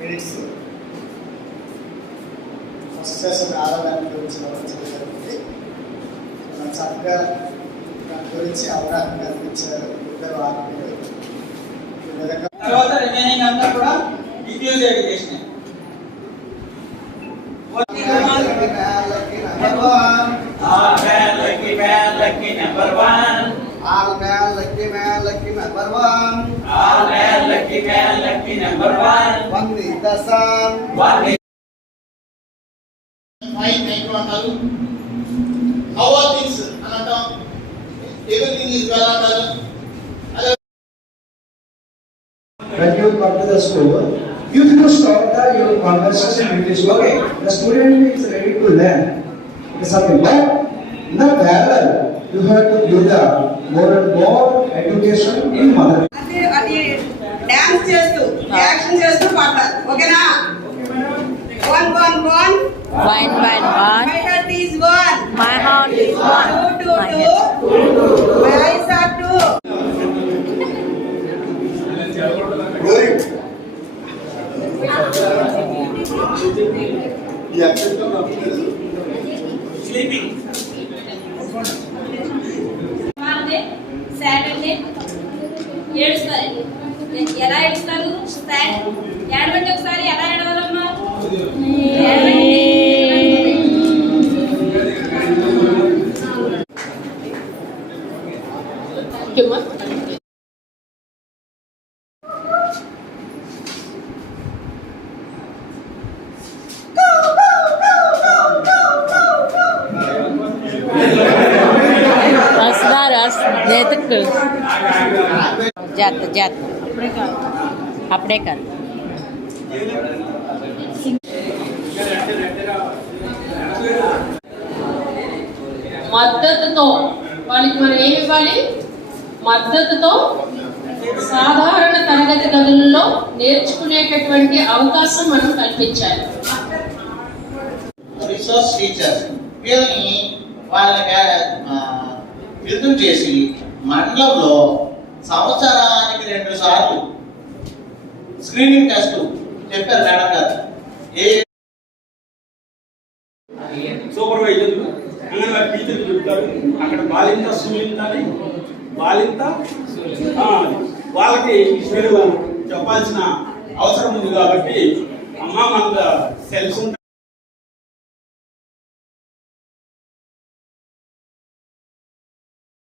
Minutes first session ఆడడానికి గురించి వివరించడం జరిగింది. చక్కగా దాని గురించి అవగాహన కల్పించారు ఇద్దరు ఆత్మీయులు. తర్వాత రిమైనింగ్ అంతా కూడా inclusive education. All man lucky number one. All man lucky number one. All man lucky number one. One is the sun. One is How are things? Everything is well another. When you come to the school, you have to start your conversation with this. Okay, the student is ready to learn something, but in the parallel, you have to do the more and more education in mother. అది dance చేస్తూ action చేస్తూ పాడతారు. ఓకేనా? One. My heart is one. My heart is one. Two. My eyes are two. Sleeping. Saturday ఏడుస్తారు. ఎలా ఏడుస్తారు? ఏడవండి ఒకసారి. ఎలా ఏడవాలమ్మా? జాత్ అప్పుడే కాదు. మద్దతుతో వాళ్ళకి మనం ఏమి ఇవ్వాలి? మద్దతుతో సాధారణ తరగతి గదుల్లో నేర్చుకునేటటువంటి అవకాశం మనం కల్పించాలి. రిసోర్స్ టీచర్స్ వీళ్ళని వాళ్ళని యుద్ధం చేసి మండలంలో సంవత్సరానికి 2 సార్లు స్క్రీనింగ్ టెస్ట్ చెప్పారు మేడం గారు. సూపర్వైజర్లు అంగన్వాడీ టీచర్లు చెప్తారు. అక్కడ బాలింత సులింతని బాలింత వాళ్ళకి చెప్పాల్సిన అవసరం ఉంది. కాబట్టి అమ్మ మన సెల్స్ ఉంటాయి.